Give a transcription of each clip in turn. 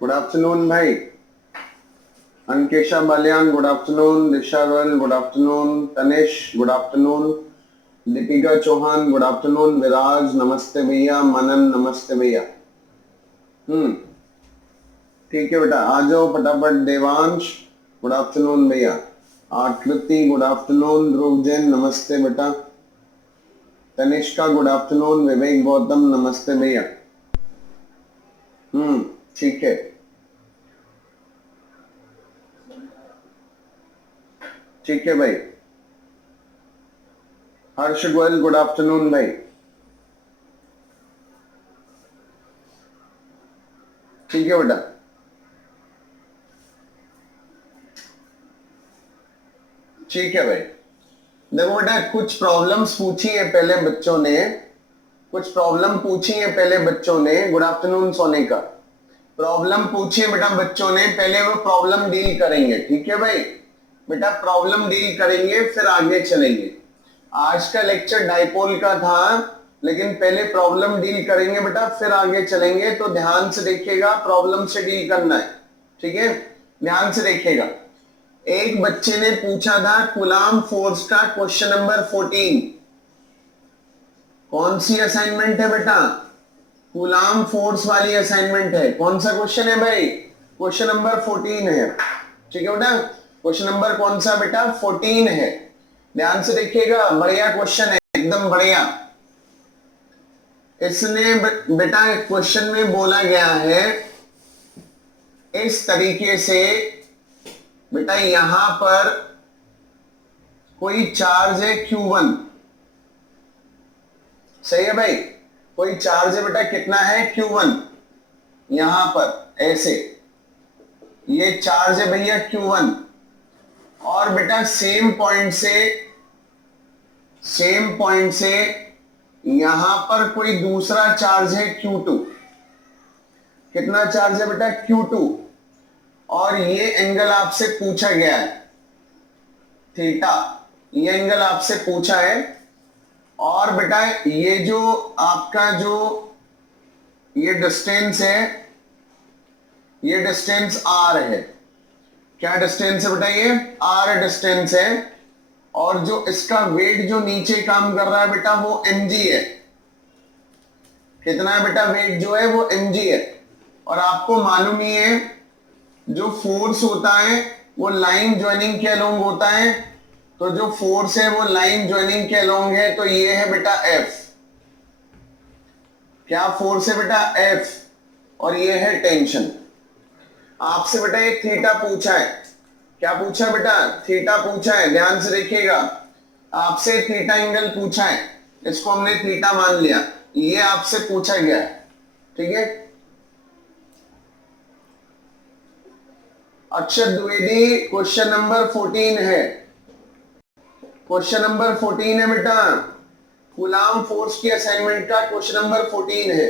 Good afternoon भाई। Ankesha Baliyan good afternoon. Disha Goyal good afternoon. Tanish good afternoon. Deepika Chauhan good afternoon. Viraj नमस्ते भैया। मनन नमस्ते भैया। ठीक है बेटा, आ जाओ फटाफट। देवांश गुड आफ्टरनून भैया। आकृति गुड आफ्टरनून। ध्रुव जैन नमस्ते बेटा। Tanishka good afternoon. विवेक गौतम नमस्ते भैया। ठीक है, ठीक है भाई। हर्ष गोयल गुड आफ्टरनून भाई। ठीक है बेटा। ठीक है भाई। देखो बेटा, कुछ प्रॉब्लम्स पूछी है पहले बच्चों ने। कुछ प्रॉब्लम पूछी है पहले बच्चों ने। Good afternoon Sonika. प्रॉब्लम पूछी है बेटा बच्चों ने, पहले वो प्रॉब्लम डील करेंगे। ठीक है भाई बेटा, प्रॉब्लम डील करेंगे फिर आगे चलेंगे। आज का लेक्चर डाइपोल का था, लेकिन पहले प्रॉब्लम डील करेंगे बेटा, फिर आगे चलेंगे। तो ध्यान से देखिएगा, प्रॉब्लम से डील करना है। ठीक है, ध्यान से देखिएगा। एक बच्चे ने पूछा था कूलाम फोर्स का क्वेश्चन नंबर 14। कौन सी असाइनमेंट है बेटा? कूलाम फोर्स वाली असाइनमेंट है। कौन सा क्वेश्चन है भाई? क्वेश्चन नंबर 14 है। ठीक है बेटा, क्वेश्चन नंबर कौन सा बेटा? 14 है। ध्यान से देखिएगा, बढ़िया क्वेश्चन है, एकदम बढ़िया। इसने बेटा क्वेश्चन में बोला गया है इस तरीके से, बेटा यहां पर कोई चार्ज है Q1। सही है भाई, कोई चार्ज है बेटा, कितना है? Q1। यहां पर ऐसे ये चार्ज है भैया Q1, और बेटा सेम पॉइंट से यहां पर कोई दूसरा चार्ज है Q2। कितना चार्ज है बेटा? Q2। और ये एंगल आपसे पूछा गया है थीटा। ये एंगल आपसे पूछा है। और बेटा ये जो आपका जो ये डिस्टेंस है, ये डिस्टेंस R है। क्या डिस्टेंस है बेटा? ये R डिस्टेंस है। और जो इसका वेट जो नीचे काम कर रहा है बेटा, वो mg है। कितना है बेटा वेट जो है? वो mg है। और आपको मालूम ही है, जो फोर्स होता है वो लाइन ज्वाइनिंग के अलोंग होता है। तो जो फोर्स है वो लाइन ज्वाइनिंग के अलोंग है, तो ये है बेटा F। क्या फोर्स है बेटा? F। और ये है टेंशन। आपसे बेटा ये थीटा पूछा है। क्या पूछा है बेटा? थीटा पूछा है। ध्यान से देखिएगा, आपसे थीटा एंगल पूछा है, इसको हमने थीटा मान लिया। ये आपसे पूछा गया है। ठीक है, अक्षर द्विवेदी क्वेश्चन नंबर 14 है। क्वेश्चन नंबर 14 है बेटा, कूलाम फोर्स की असाइनमेंट का क्वेश्चन नंबर 14 है।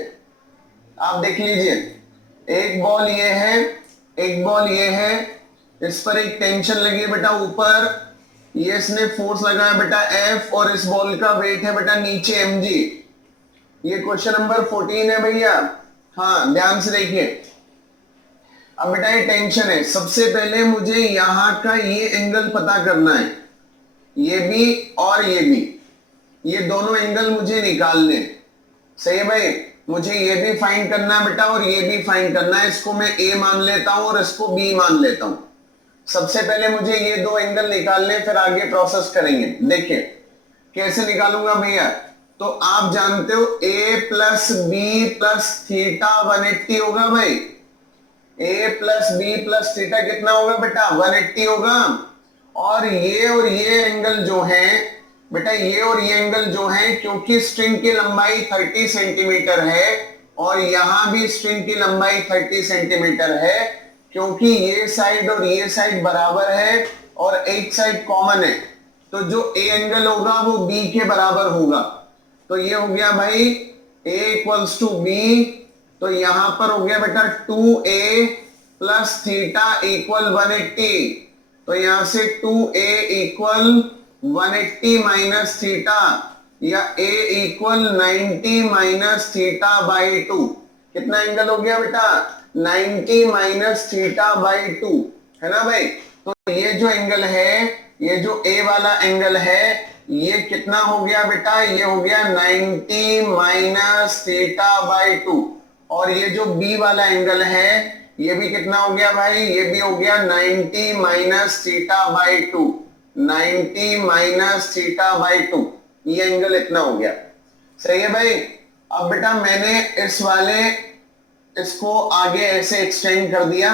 आप देख लीजिए, एक बॉल ये है, एक बॉल ये है, इस पर एक टेंशन लगी है बेटा ऊपर, ये इसने फोर्स लगाया बेटा F, और इस बॉल का वेट है बेटा नीचे mg। ये क्वेश्चन नंबर 14 है भैया। हाँ ध्यान से देखिए, अब बेटा ये टेंशन है। सबसे पहले मुझे यहां का ये एंगल पता करना है, ये भी और ये भी, ये दोनों एंगल मुझे निकालने। सही है भाई, मुझे ये भी फाइंड करना है बेटा, और ये भी फाइंड करना है। इसको मैं A मान लेता हूं और इसको B मान लेता हूं। सबसे पहले मुझे ये दो एंगल निकालने, फिर आगे प्रोसेस करेंगे। देखिए कैसे निकालूंगा भैया। तो आप जानते हो A plus B plus theta 180 होगा भाई। A plus B plus theta कितना होगा बेटा? 180 होगा। और ये एंगल जो है बेटा, ये और ये एंगल जो है, क्योंकि स्ट्रिंग की लंबाई 30 सेंटीमीटर है, और यहां भी स्ट्रिंग की लंबाई 30 सेंटीमीटर है, क्योंकि ये साइड और ये साइड बराबर है और एक साइड कॉमन है, तो जो ए एंगल होगा वो बी के बराबर होगा। तो ये हो गया भाई A इक्वल्स टू बी। तो यहां पर हो गया बेटा 2a प्लस थीटा इक्वल 180। तो यहां से 2a इक्वल 180 माइनस थीटा, या a equal 90 minus theta by 2। कितना एंगल हो गया बेटा? 90 माइनस थीटा बाई 2, है ना भाई। तो ये जो एंगल है, ये जो ए वाला एंगल है, ये कितना हो गया बेटा, ये हो गया 90 माइनस थीटा बाई 2। और ये जो बी वाला एंगल है, ये भी कितना हो गया भाई, ये भी हो गया 90 minus theta by 2, 90 minus theta by 2। ये एंगल इतना हो गया, सही है भाई। अब बेटा मैंने इस वाले इसको आगे ऐसे एक्सटेंड कर दिया,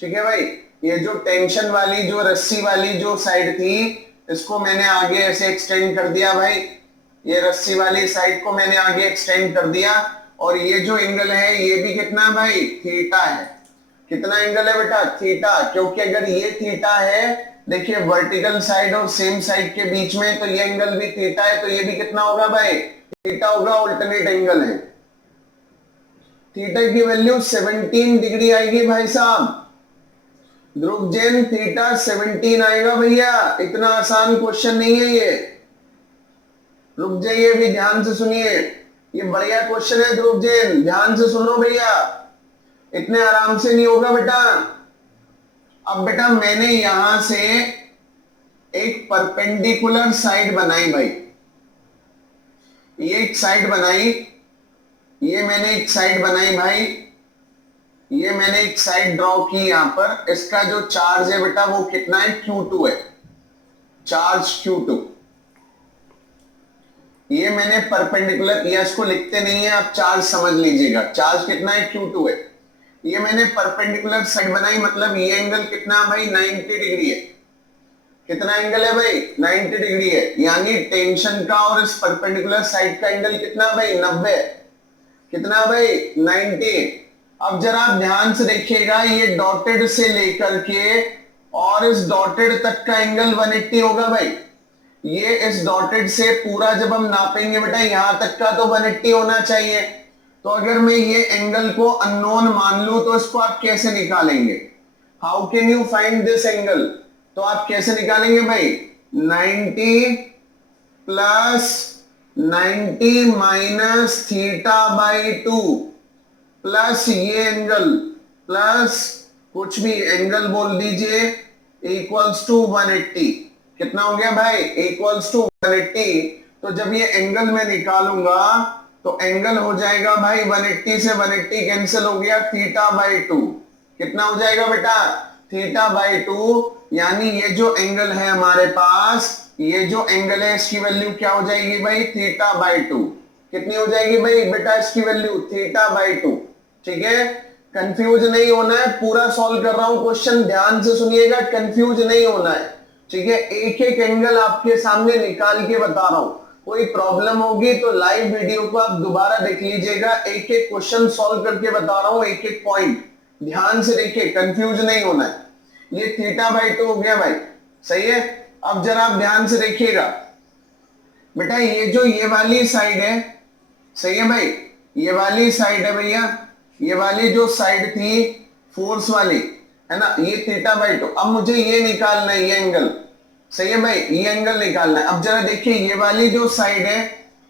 ठीक है भाई। ये जो टेंशन वाली, जो रस्सी वाली जो साइड थी, इसको मैंने आगे ऐसे एक्सटेंड कर दिया भाई। ये रस्सी वाली साइड को मैंने आगे एक्सटेंड कर दिया। और ये जो एंगल है, ये भी कितना भाई, थीटा है। कितना एंगल है बेटा, थीटा। क्योंकि अगर ये थीटा है, देखिए वर्टिकल साइड और सेम साइड के बीच में, तो ये एंगल भी थीटा है, तो ये भी कितना होगा भाई, थीटा होगा। ऑल्टरनेट एंगल है। थीटा की वैल्यू 17 डिग्री आएगी भाई साहब। ध्रुव जैन, थीटा 17 आएगा भैया। इतना आसान क्वेश्चन नहीं है ये, रुक जाइए भी, ध्यान से सुनिए। ये बढ़िया क्वेश्चन है ध्रुव जैन, ध्यान से सुनो भैया, इतने आराम से नहीं होगा बेटा। अब बेटा मैंने यहां से एक परपेंडिकुलर साइड बनाई भाई, ये एक साइड बनाई, ये मैंने एक साइड बनाई भाई, ये मैंने एक साइड ड्रॉ की यहां पर। इसका जो चार्ज है बेटा वो कितना है, Q2 है, चार्ज Q2। ये मैंने परपेंडिकुलर किया, इसको लिखते नहीं है, आप चार्ज समझ लीजिएगा। चार्ज कितना है, Q2 है। ये मैंने परपेंडिकुलर साइड बनाई, मतलब ये एंगल कितना भाई, 90 डिग्री है। कितना एंगल है भाई, 90 डिग्री है। यानी टेंशन का और इस परपेंडिकुलर साइड का एंगल कितना भाई, 90। कितना भाई, 90। अब जरा आप ध्यान से देखिएगा, ये डॉटेड से लेकर के और इस डॉटेड तक का एंगल 180 होगा भाई। ये इस डॉटेड से पूरा जब हम नापेंगे बेटा, यहां तक का तो 180 होना चाहिए। तो अगर मैं ये एंगल को अननोन मान लूं, तो इसको आप कैसे निकालेंगे, how can you find this angle. तो आप कैसे निकालेंगे भाई, 90 plus 90 minus theta by 2 plus ये एंगल प्लस कुछ भी एंगल बोल दीजिए, इक्वल्स टू 180। कितना हो गया भाई, इक्वल्स टू 180। तो जब ये एंगल मैं निकालूंगा, तो एंगल हो जाएगा भाई 180 से 180 कैंसिल हो गया, थीटा बाई 2। कितना हो जाएगा बेटा, थीटा बाई 2। यानी ये जो एंगल है हमारे पास, ये जो एंगल है, इसकी वैल्यू क्या हो जाएगी भाई, थीटा बाई 2। कितनी हो जाएगी भाई बेटा इसकी वैल्यू, थीटा बाई 2। ठीक है, कंफ्यूज नहीं होना है, पूरा सॉल्व कर रहा हूं क्वेश्चन, ध्यान से सुनिएगा, कंफ्यूज नहीं होना है। ठीक है, एक एक एंगल आपके सामने निकाल के बता रहा हूं। कोई प्रॉब्लम होगी तो लाइव वीडियो को आप दोबारा देख लीजिएगा, एक एक क्वेश्चन सॉल्व करके बता रहा हूं, एक एक पॉइंट ध्यान से देखिए, कंफ्यूज नहीं होना है। ये थीटा बाई 2 हो गया भाई, सही है। अब जरा आप ध्यान से देखिएगा बेटा, ये जो ये वाली साइड है, सही है भाई, ये वाली साइड है भैया, ये वाली जो साइड थी फोर्स वाली, है ना, ये थीटा बाई 2। अब मुझे ये निकालना है, ये एंगल, सही है भाई, ये एंगल निकालना है। अब जरा देखिए, ये वाली जो साइड है,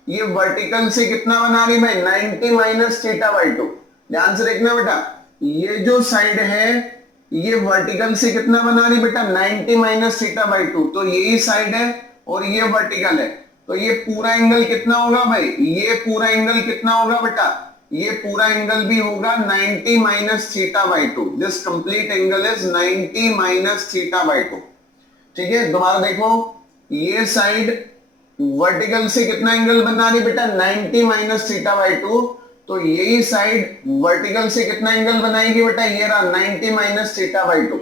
ये वर्टिकल से कितना बना रही भाई, 90 माइनस थीटा बाई 2। ध्यान से देखना बेटा, ये जो साइड है, ये वर्टिकल से कितना बना रही बेटा, 90 माइनस थीटा बाई 2। तो यही साइड है और ये वर्टिकल है, तो ये पूरा एंगल कितना होगा भाई, ये पूरा एंगल कितना होगा बेटा, ये पूरा एंगल भी होगा 90 minus theta by 2। This complete angle is 90 minus theta by 2। ठीक है, दोबारा देखो, ये साइड वर्टिकल से कितना एंगल बना रही बेटा, 90 माइनस थीटा बाई 2। तो यही साइड वर्टिकल से कितना एंगल बनाएगी बेटा, ये रहा 90 माइनस थीटा बाई 2।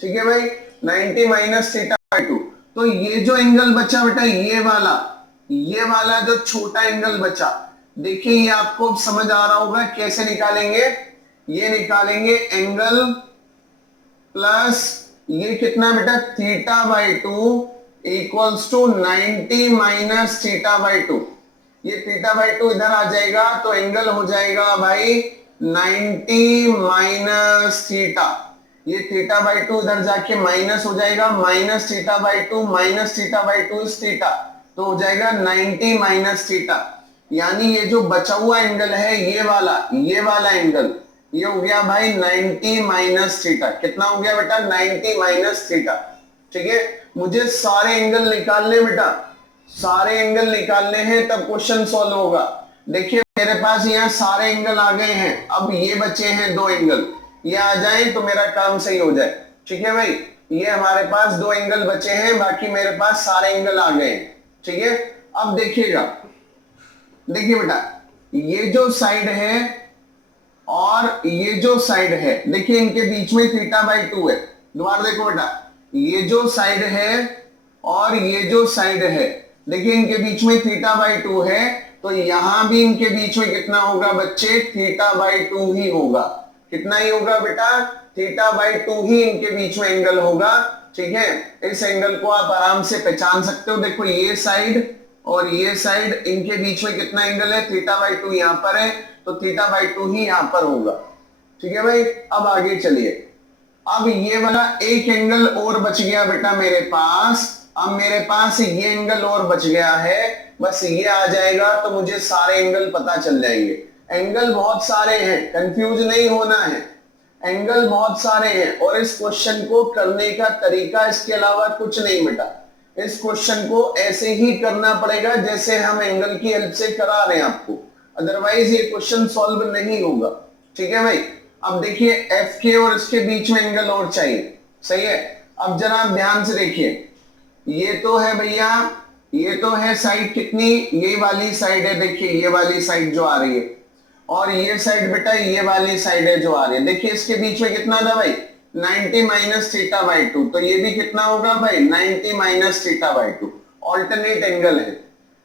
ठीक है भाई, 90 माइनस थीटा बाई 2। तो ये जो एंगल बचा बेटा, ये वाला जो छोटा एंगल बचा, देखिए ये आपको समझ आ रहा होगा कैसे निकालेंगे। ये निकालेंगे एंगल प्लस ये कितना बेटा, theta by 2 equals to 90 minus theta by 2। ये थीटा बाई 2 इधर आ जाएगा, तो एंगल हो जाएगा भाई 90 माइनस थीटा। ये थीटा बाई 2 इधर जाके माइनस हो जाएगा, minus theta by 2 minus theta by 2 is theta, तो हो जाएगा 90 माइनस थीटा। यानी ये जो बचा हुआ एंगल है, ये वाला एंगल, ये हो गया भाई 90 माइनस थीटा। कितना हो गया बेटा? 90 माइनस थीटा। ठीक है, मुझे सारे एंगल निकालने बेटा, सारे एंगल निकालने हैं तब क्वेश्चन सॉल्व होगा। देखिए मेरे पास यहाँ सारे एंगल आ गए हैं, अब ये बचे हैं दो एंगल, ये आ जाए तो मेरा काम सही हो जाए। ठीक है भाई, ये हमारे पास दो एंगल बचे हैं, बाकी मेरे पास सारे एंगल आ गए हैं। ठीक है, अब देखिएगा, देखिए बेटा ये जो साइड है और ये जो साइड है, देखिए इनके बीच में थीटा बाई 2 है। दोबारा देखो बेटा, ये जो साइड है और ये जो साइड है, देखिए इनके बीच में थीटा बाई 2 है, तो यहां भी इनके बीच में कितना होगा बच्चे? थीटा बाई 2 ही होगा। कितना ही होगा बेटा? थीटा बाई 2 ही इनके बीच में एंगल होगा। ठीक है, इस एंगल को आप आराम से पहचान सकते हो। देखो ये साइड और ये साइड, इनके बीच में कितना एंगल है? थीटा बाई 2 यहां पर है, तो थीटा बाई 2 ही यहां पर होगा। ठीक है भाई, अब आगे चलिए। अब ये वाला एक एंगल और बच गया बेटा मेरे पास। अब मेरे पास ये एंगल और बच गया है, बस ये आ जाएगा तो मुझे सारे एंगल पता चल जाएंगे। एंगल बहुत सारे हैं, कंफ्यूज नहीं होना है, एंगल बहुत सारे हैं और इस क्वेश्चन को करने का तरीका इसके अलावा कुछ नहीं बेटा। इस क्वेश्चन को ऐसे ही करना पड़ेगा जैसे हम एंगल की हेल्प से करा रहे हैं आपको, अदरवाइज ये क्वेश्चन सॉल्व नहीं होगा। ठीक है भाई, अब देखिए एफ के और इसके बीच में एंगल और चाहिए। सही है, अब जरा आप ध्यान से देखिए, ये तो है भैया, ये तो है साइड कितनी? ये वाली साइड है, देखिए ये वाली साइड जो आ रही है, और ये साइड बेटा ये वाली साइड है जो आ रही है। देखिए इसके बीच में कितना था भाई? 90 माइनस थीटा बाई 2, तो ये भी कितना होगा भाई? 90 minus theta by 2। Alternate angle है।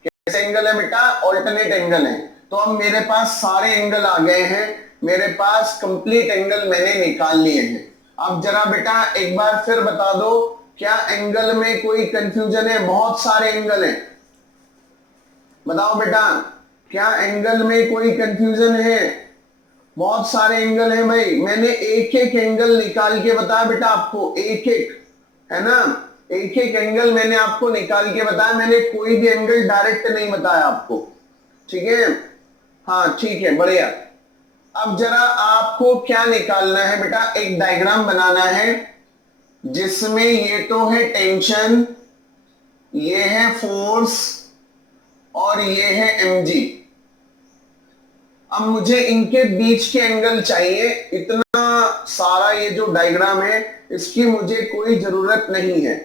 कैसे एंगल है बेटा? ऑल्टरनेट एंगल है। तो अब मेरे पास सारे एंगल आ गए हैं, मेरे पास कंप्लीट एंगल मैंने निकाल लिए हैं। अब जरा बेटा एक बार फिर बता दो, क्या एंगल में कोई कंफ्यूजन है? बहुत सारे एंगल हैं, बताओ बेटा, क्या एंगल में कोई कंफ्यूजन है? बहुत सारे एंगल हैं भाई, मैंने एक एक एंगल निकाल के बताया बेटा आपको, एक एक, है ना, एक एक एंगल मैंने आपको निकाल के बताया, मैंने कोई भी एंगल डायरेक्ट नहीं बताया आपको। ठीक है, हाँ ठीक है, बढ़िया। अब जरा आपको क्या निकालना है बेटा? एक डायग्राम बनाना है जिसमें ये तो है टेंशन, ये है फोर्स और ये है mg। अब मुझे इनके बीच के एंगल चाहिए। इतना सारा ये जो डायग्राम है इसकी मुझे कोई जरूरत नहीं है,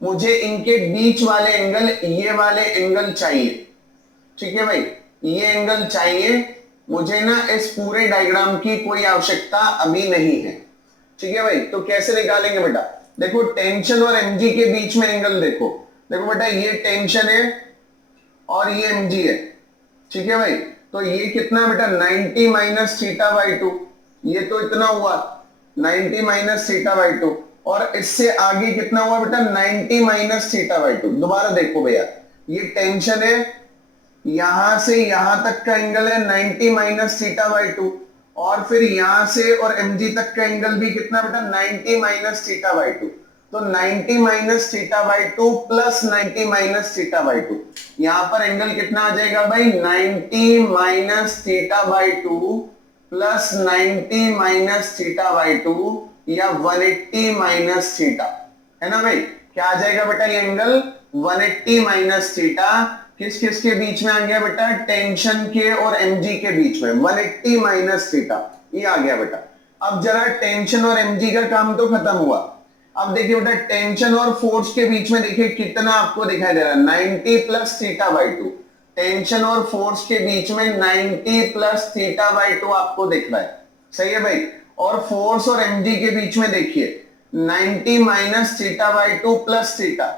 मुझे इनके बीच वाले एंगल, ये वाले एंगल चाहिए। ठीक है भाई, ये एंगल चाहिए मुझे ना, इस पूरे डायग्राम की कोई आवश्यकता अभी नहीं है। ठीक है भाई, तो कैसे निकालेंगे बेटा? देखो टेंशन और mg के बीच में एंगल देखो, देखो बेटा ये टेंशन है और ये mg है। ठीक है भाई, तो ये कितना बेटा? 90 माइनस थीटा बाई 2, ये तो इतना हुआ 90 माइनस थीटा बाई 2, और इससे आगे कितना हुआ बेटा? 90 माइनस थीटा बाई 2। दोबारा देखो भैया, ये टेंशन है, यहां से यहां तक का एंगल है 90 माइनस थीटा बाई 2, और फिर यहां से और mg तक का एंगल भी कितना बेटा? 90 माइनस थीटा बाई 2। तो 90 minus theta by 2 plus 90 minus theta by 2, यहां पर एंगल कितना आ जाएगा भाई? 90 minus theta by 2 plus 90 minus theta by 2, या 180 माइनस थीटा, है ना भाई? क्या आ जाएगा बेटा? ये एंगल 180 माइनस थीटा किस किस के बीच में आ गया बेटा? टेंशन के और mg के बीच में, 180 माइनस थीटा, ये आ गया बेटा। अब जरा टेंशन और mg का काम तो खत्म हुआ। अब देखिए बेटा टेंशन और फोर्स के बीच में देखिए कितना आपको दिखाई दे रहा है? 90 प्लस थीटा बाई 2। टेंशन और फोर्स के बीच में 90 प्लस थीटा बाई 2 आपको दिख रहा है। सही है भाई, और फोर्स और mg के बीच में देखिए 90 minus theta by 2 plus theta,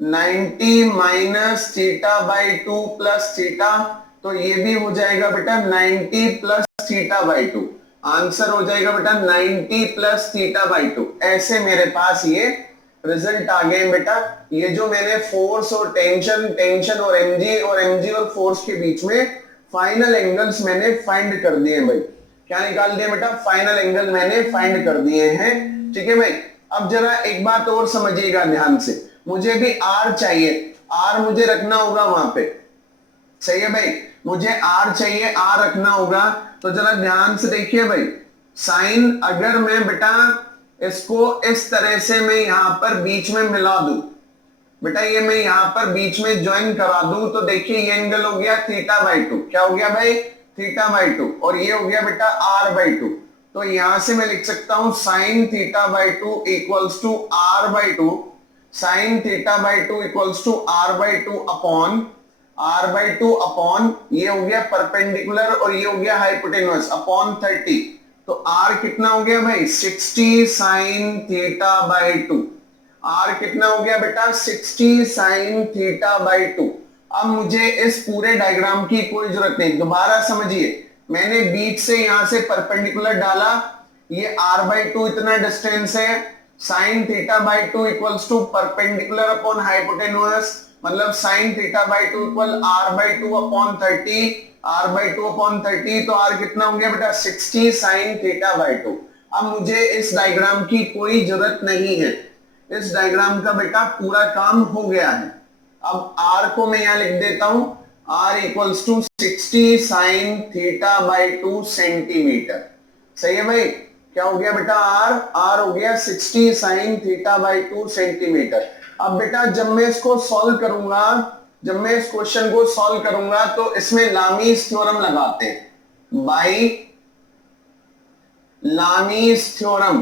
90 minus theta by 2 plus theta, तो ये भी हो जाएगा बेटा 90 प्लस थीटा बाई 2। आंसर हो जाएगा बेटा 90 प्लस थीटा बाई 2। ऐसे मेरे पास ये रिजल्ट आ गए बेटा। ये जो मैंने फोर्स और टेंशन, टेंशन और mg और फोर्स के बीच में फाइनल एंगल्स मैंने फाइंड कर दिए भाई। क्या निकाल दिया बेटा? फाइनल एंगल मैंने फाइंड कर दिए हैं। ठीक है भाई, अब जरा एक बात और समझिएगा ध्यान से, मुझे भी R चाहिए, R मुझे रखना होगा वहां पे। सही है भाई, मुझे R चाहिए, R रखना होगा। तो जरा ध्यान से देखिए भाई, साइन अगर मैं बेटा इसको इस तरह से मैं यहां पर बीच में मिला दूं, बेटा ये मैं यहां पर बीच में ज्वाइन करा दूं, तो देखिए ये एंगल हो गया θ/2। क्या हो गया भाई? θ/2। और ये हो गया बेटा r/2। तो यहां से मैं लिख सकता हूं sin θ/2 equals to r/2, sin θ/2 equals to r/2 upon ये हो गया परपेंडिकुलर और ये हो गया हाइपोटेन्यूस अपॉन 30। तो r कितना हो गया भाई? 60 sin θ/2। r कितना हो गया बेटा? 60 sin θ/2। अब मुझे इस पूरे डायग्राम की कोई जरूरत नहीं, दोबारा समझिए। मैंने बीच से यहां से परपेंडिकुलर डाला, ये r/2 इतना डिस्टेंस है, sin θ/2 equals to perpendicular upon hypotenuse, मतलब sin θ/2 equal r/2 upon 30, r/2 upon 30। तो r कितना हो गया बेटा? 60 sin θ/2। अब मुझे इस डायग्राम की कोई जरूरत नहीं है, इस डायग्राम का बेटा पूरा काम हो गया है। अब r को मैं यहां लिख देता हूं, r equals to 60 sin θ/2 centimetre. सही है भाई? क्या हो गया बेटा? r हो गया 60 sin θ/2 सेंटीमीटर। अब बेटा जब मैं इसको सॉल्व करूंगा, जब मैं इस क्वेश्चन को सॉल्व करूंगा तो इसमें लामीज थ्योरम लगाते हैं, बाई लामीज थ्योरम।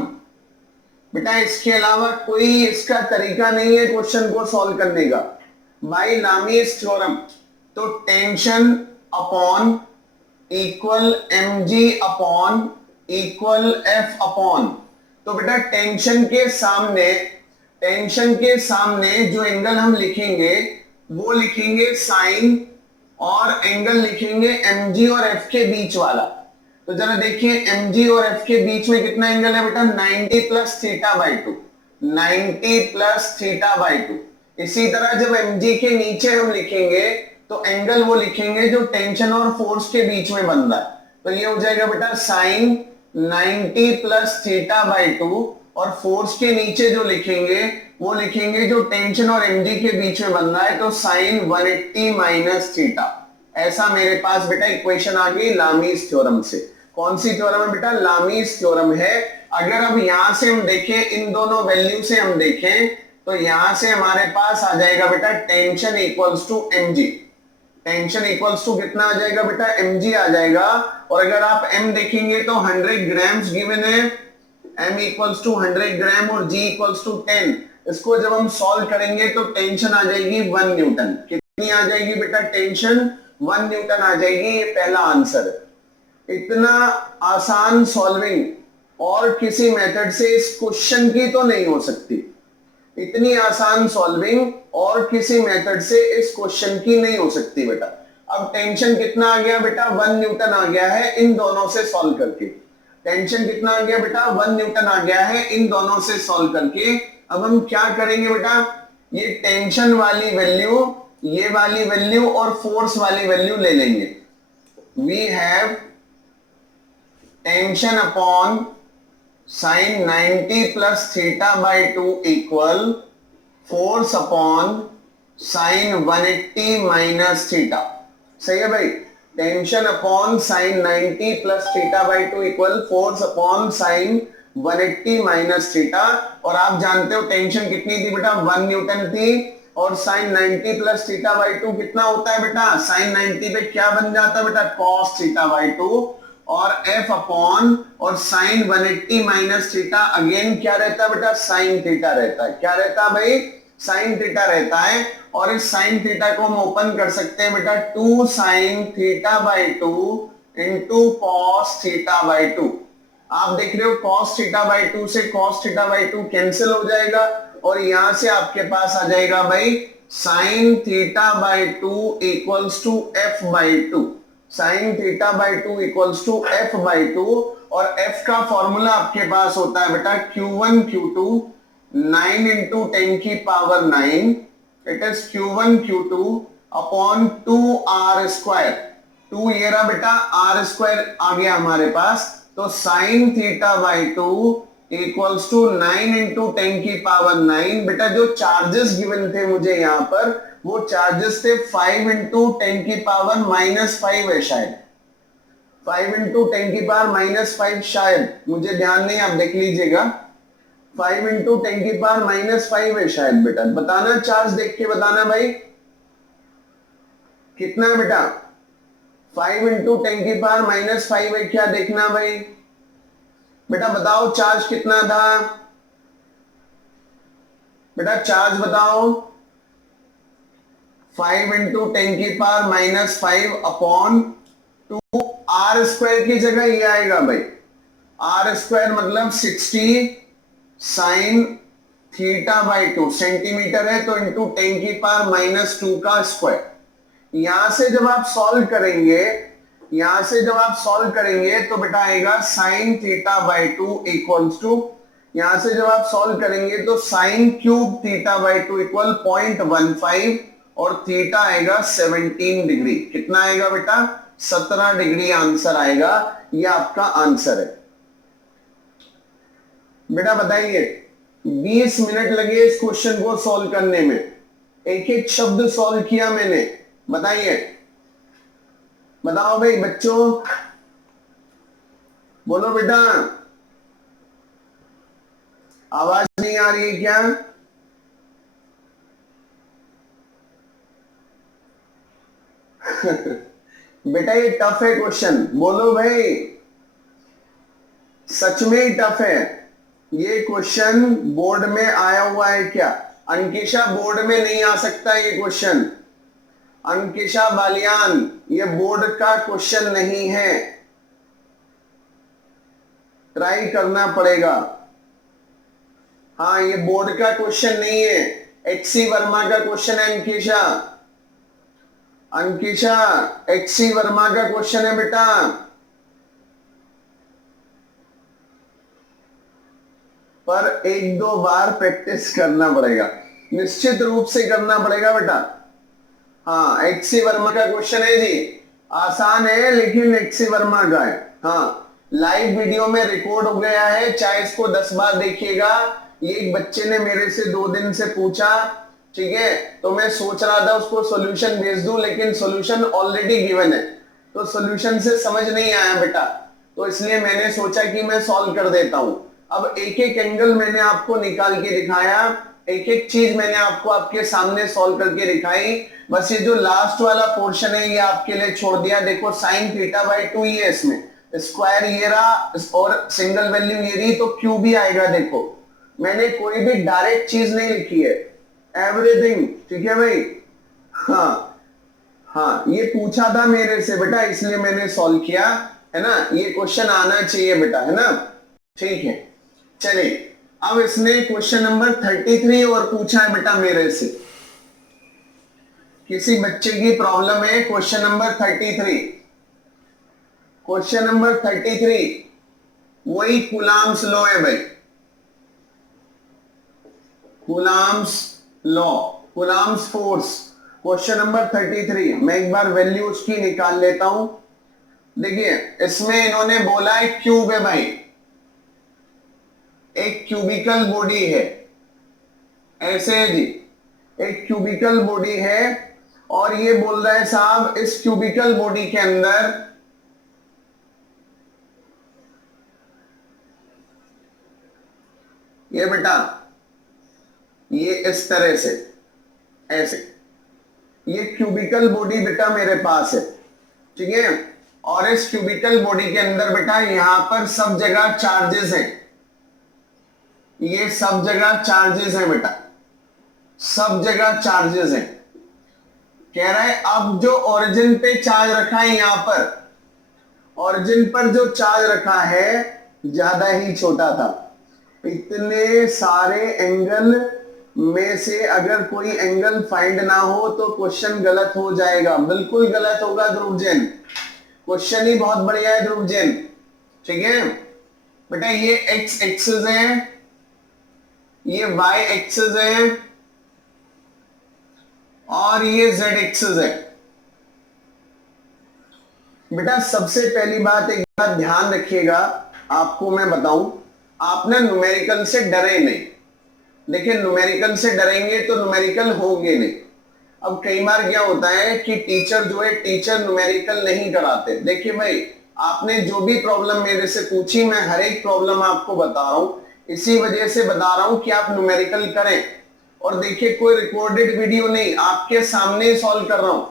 बेटा इसके अलावा कोई इसका तरीका नहीं है क्वेश्चन को सॉल्व करने का, बाई लामीज थ्योरम। तो tension upon equal mg upon equal f upon, तो बेटा टेंशन के सामने जो एंगल हम लिखेंगे वो लिखेंगे साइन, और एंगल लिखेंगे mg और f के बीच वाला। तो जरा देखिए mg और f के बीच में कितना एंगल है बेटा? 90 प्लस θ/2, 90 प्लस θ/2। इसी तरह जब mg के नीचे हम लिखेंगे तो एंगल वो लिखेंगे जो टेंशन और फोर्स के बीच में बन रहा है। तो ये हो जाएगा बेटा साइन 90 प्लस θ/2, और फोर्स के नीचे जो लिखेंगे वो लिखेंगे जो टेंशन और mg के बीच में बन रहा है, तो साइन 180 माइनस थीटा। ऐसा मेरे पास बेटा इक्वेशन आ गई लामीज थ्योरम से। कौन सी थ्योरम है बेटा? लामीज थ्योरम है। अगर अब यहां से हम देखें, इन दोनों वैल्यू से हम देखें, तो यहां से हमारे पास आ जाएगा बेटा tension equals to mg। Tension equals to कितना आ जाएगा बेटा? mg आ जाएगा। और अगर आप m देखेंगे तो 100 ग्राम्स गिवन है, m इक्वल्स टू 100 ग्राम और g इक्वल्स टू 10। इसको जब हम सॉल्व करेंगे तो टेंशन आ जाएगी 1 न्यूटन। कितनी आ जाएगी बेटा? टेंशन 1 न्यूटन आ जाएगी। ये पहला आंसर है। इतना आसान सॉल्विंग और किसी मेथड से इस क्वेश्चन की तो नहीं हो सकती। इतनी आसान सॉल्विंग और किसी मेथड से इस क्वेश्चन की नहीं हो सकती बेटा। अब टेंशन कितना आ गया बेटा? 1 न्यूटन आ गया है इन दोनों से सॉल्व करके। टेंशन कितना आ गया बेटा? 1 न्यूटन आ गया है इन दोनों से सॉल्व करके। अब हम क्या करेंगे बेटा? ये टेंशन वाली वैल्यू, ये वाली वैल्यू और फोर्स वाली वैल्यू ले लेंगे। We have tension upon sine 90 plus θ/2 equal force upon sine 180 minus theta. सही है भाई? Tension upon sine 90 plus θ/2 equal force upon sine 180 minus theta. और आप जानते हो टेंशन कितनी थी बेटा? 1 न्यूटन थी। और साइन 90 प्लस θ/2 कितना होता है बेटा? साइन 90 पे क्या बन जाता है बेटा? cos θ/2। और f अपॉन और साइन 180 माइनस थीटा अगेन क्या रहता है बेटा? साइन थीटा रहता है। क्या रहता है भाई? साइन थीटा रहता है। और इस साइन थीटा को हम ओपन कर सकते हैं बेटा 2 साइन θ/2 इंटू cos θ/2। आप देख रहे हो cos θ/2 से cos θ/2 कैंसिल हो जाएगा, और यहां से आपके पास आ जाएगा भाई sine θ/2 equals to f/2। Sine θ/2 equals to f/2। और f का फॉर्मूला आपके पास होता है बेटा Q1 Q2 9 इंटू 10 की power 9। It is Q1 Q2 upon 2r²। 2 ये रहा बेटा, r² आ गया हमारे पास। तो साइन θ/2 इक्वल्स टू 9 इंटू 10 की पावर 9। बेटा जो चार्जेस गिवन थे मुझे यहां पर, वो चार्जेस थे 5 इंटू 10 की पावर -5 है शायद। 5 इंटू 10 की पावर माइनस 5, शायद, मुझे ध्यान नहीं, आप देख लीजिएगा। 5 इंटू 10 की पावर माइनस 5 है शायद बेटा, बताना, चार्ज देख के बताना भाई कितना है बेटा। 5 इंटू 10 की पावर माइनस 5 है क्या, देखना भाई बेटा, बताओ चार्ज कितना था बेटा, चार्ज बताओ। 5 इंटू 10 की power minus 5 upon 2, R square की जगह ये आएगा भाई, आर स्क्वायर मतलब 60 साइन थीटा बाई 2, सेंटीमीटर है तो इंटू 10 की पावर माइनस 2 का स्क्वायर। यहां से जब आप सॉल्व करेंगे, यहां से जब आप सॉल्व करेंगे तो बेटा आएगा sine theta by 2 equals to, यहां से जब आप सॉल्व करेंगे तो sine cube theta by 2 equal 0.15 और थीटा आएगा 17 डिग्री। कितना आएगा बेटा, 17 डिग्री आंसर आएगा। ये आपका आंसर है बेटा। बताइए 20 मिनट लगे इस क्वेश्चन को सॉल्व करने में, एक एक शब्द सॉल्व किया मैंने। बताइए, बताओ भाई बच्चों, बोलो बेटा, आवाज नहीं आ रही है क्या? बेटा ये टफ है क्वेश्चन, बोलो भाई, सच में ही टफ है ये क्वेश्चन। बोर्ड में आया हुआ है क्या? अंकिशा, बोर्ड में नहीं आ सकता ये क्वेश्चन। अंकिशा बालियान, ये बोर्ड का क्वेश्चन नहीं है, ट्राई करना पड़ेगा। हाँ, ये बोर्ड का क्वेश्चन नहीं है, एक्सी वर्मा का क्वेश्चन है अंकिशा। अंकिशा, एक्सी वर्मा का क्वेश्चन है बेटा। पर एक दो बार प्रैक्टिस करना पड़ेगा, निश्चित रूप से करना पड़ेगा बेटा। हाँ, एक्सी वर्मा का क्वेश्चन है जी, आसान है लेकिन एक्सी वर्मा का है। हाँ, लाइव वीडियो में रिकॉर्ड हो गया है, चाहे इसको 10 बार देखिएगा। ये एक बच्चे ने मेरे से 2 दिन से पूछा, ठीक है, तो मैं सोच रहा था उसको सॉल्यूशन भेज दूं, लेकिन सॉल्यूशन ऑलरेडी गिवन है तो सॉल्यूशन से समझ नहीं आया बेटा, तो इसलिए मैंने सोचा कि मैं सॉल्व कर देता हूं। अब एक एक एंगल मैंने आपको निकाल के दिखाया, एक एक चीज मैंने आपको आपके सामने सॉल्व करके दिखाई। बस ये जो लास्ट वाला पोर्शन है ये आपके लिए छोड़ दिया। देखो साइन थीटा बाई 2 ही है, इसमें स्क्वायर ये रहा और सिंगल वैल्यू ये रही, तो क्यू भी आएगा। देखो मैंने कोई भी डायरेक्ट चीज नहीं लिखी है, एवरीथिंग, ठीक है भाई। हाँ हाँ, ये पूछा था मेरे से बेटा, इसलिए मैंने सॉल्व किया, है ना। ये क्वेश्चन आना चाहिए बेटा, है ना, ठीक है। चलिए, अब इसने क्वेश्चन नंबर 33 और पूछा है बेटा मेरे से। किसी बच्चे की प्रॉब्लम है, क्वेश्चन नंबर 33, क्वेश्चन नंबर 33 वही कूलाम्स लॉ है भाई, coulombs law, coulombs force. Question number 33, मैं एक बार वैल्यू उसकी निकाल लेता हूं। देखिए इसमें इन्होंने बोला है क्यूब है भाई, एक क्यूबिकल बॉडी है, ऐसे है जी, एक क्यूबिकल बॉडी है और ये बोल रहा है साहब इस क्यूबिकल बॉडी के अंदर ये बेटा, ये इस तरह से, ऐसे, ये क्यूबिकल बॉडी बेटा मेरे पास है, ठीक है। और इस क्यूबिकल बॉडी के अंदर बेटा यहां पर सब जगह चार्जेस हैं, ये सब जगह चार्जेस हैं बेटा, सब जगह चार्जेस हैं। कह रहा है अब जो ओरिजिन पे चार्ज रखा है, यहां पर ओरिजिन पर जो चार्ज रखा है ज्यादा ही छोटा था। इतने सारे एंगल में से अगर कोई एंगल फाइंड ना हो तो क्वेश्चन गलत हो जाएगा, बिल्कुल गलत होगा ध्रुव जैन। क्वेश्चन ही बहुत बढ़िया है ध्रुव जैन, ठीक है बेटा। ये एक्स एक्सिस है, ये वाई एक्सिस है और ये जेड एक्सिस है बेटा। सबसे पहली बात, एक बात ध्यान रखिएगा, आपको मैं बताऊं, आप ना न्यूमेरिकल से डरे नहीं। देखिए न्यूमेरिकल से डरेंगे तो न्यूमेरिकल होंगे नहीं। अब कई बार क्या होता है कि टीचर जो है, टीचर न्यूमेरिकल नहीं कराते। देखिए भाई, आपने जो भी प्रॉब्लम मेरे से पूछी, मैं हर एक प्रॉब्लम आपको बता रहा हूं, इसी वजह से बता रहा हूं कि आप न्यूमेरिकल करें। और देखिए कोई रिकॉर्डेड वीडियो नहीं, आपके सामने सॉल्व कर रहा हूं,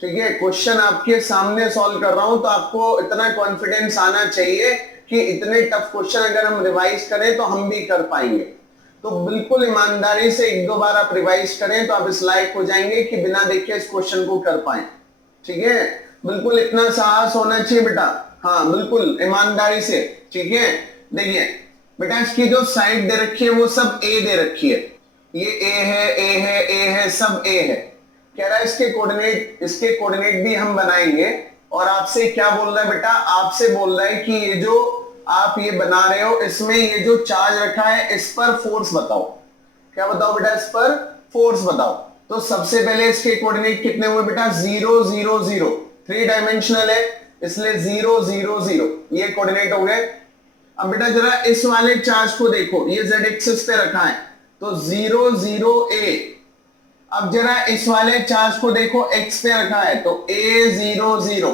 ठीक है, क्वेश्चन आपके सामने सॉल्व कर रहा हूं, तो आपको इतना कॉन्फिडेंस आना चाहिए कि इतने टफ क्वेश्चन अगर हम रिवाइज करें तो हम भी कर पाएंगे। तो बिल्कुल ईमानदारी से एक दो बार आप रिवाइज करें तो आप इस लायक हो जाएंगे कि बिना देखे इस क्वेश्चन को कर पाए, ठीक है। बिल्कुल इतना साहस होना चाहिए बेटा, हाँ बिल्कुल ईमानदारी से, ठीक है। देखिए बेटा इसकी जो साइड दे रखी है वो सब ए दे रखी है, ये ए है, ए है, ए है, सब ए है। कह रहा है इसके कोऑर्डिनेट भी हम बनाएंगे। और आपसे क्या बोल रहा है बेटा, आपसे बोल रहा है कि ये जो आप ये बना रहे हो इसमें ये जो चार्ज रखा है इस पर फोर्स बताओ। क्या बताओ बेटा, इस पर फोर्स बताओ। तो सबसे पहले इसके कोऑर्डिनेट कितने हुए बेटा, 0 0 0, 3 डायमेंशनल है इसलिए 0 0 0 ये कोऑर्डिनेट हो गए। अब बेटा जरा इस वाले चार्ज को देखो, ये z एक्सिस पे रखा है तो 0 0 a। अब जरा इस वाले चार्ज को देखो, x पे रखा है तो a 0 0।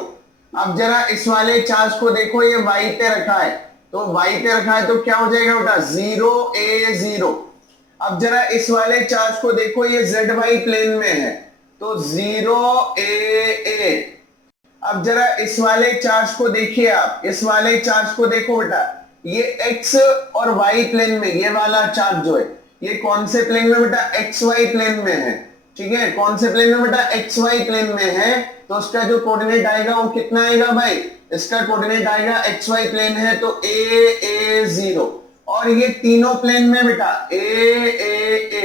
अब जरा इस वाले चार्ज को देखो, ये y पे रखा है तो y पे रखा है तो क्या हो जाएगा बेटा, 0 a 0। अब जरा इस वाले चार्ज को देखो, ये zy प्लेन में है तो 0 a a। अब जरा इस वाले चार्ज को देखिए, आप इस वाले चार्ज को देखो बेटा, ये x और y प्लेन में, ये वाला चार्ज जो है ये कौन से प्लेन में बेटा, xy प्लेन में है, ठीक है। कौन से प्लेन में बेटा, xy प्लेन में है, तो उसका जो कोऑर्डिनेट आएगा वो कितना आएगा भाई, इसका कोऑर्डिनेट आएगा xy प्लेन है तो a a 0। और ये तीनों प्लेन में बेटा a a a,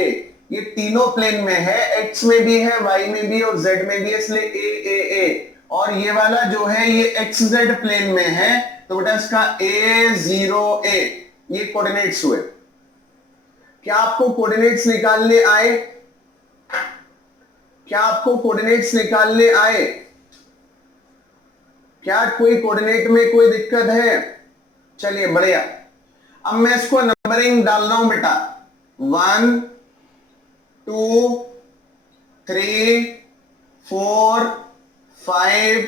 ये तीनों प्लेन में है, x में भी है, y में भी और z में भी, इसलिए a a a। और ये वाला जो है ये xz प्लेन में है तो बेटा इसका a 0 a, ये कोऑर्डिनेट्स हुए। क्या आपको कोऑर्डिनेट्स निकालने आए, क्या आपको कोऑर्डिनेट्स निकालने आए, क्या कोई कोऑर्डिनेट में कोई दिक्कत है, चलिए बढ़िया। अब मैं इसको नंबरिंग डाल रहा हूं बेटा, 1 2 3 4 5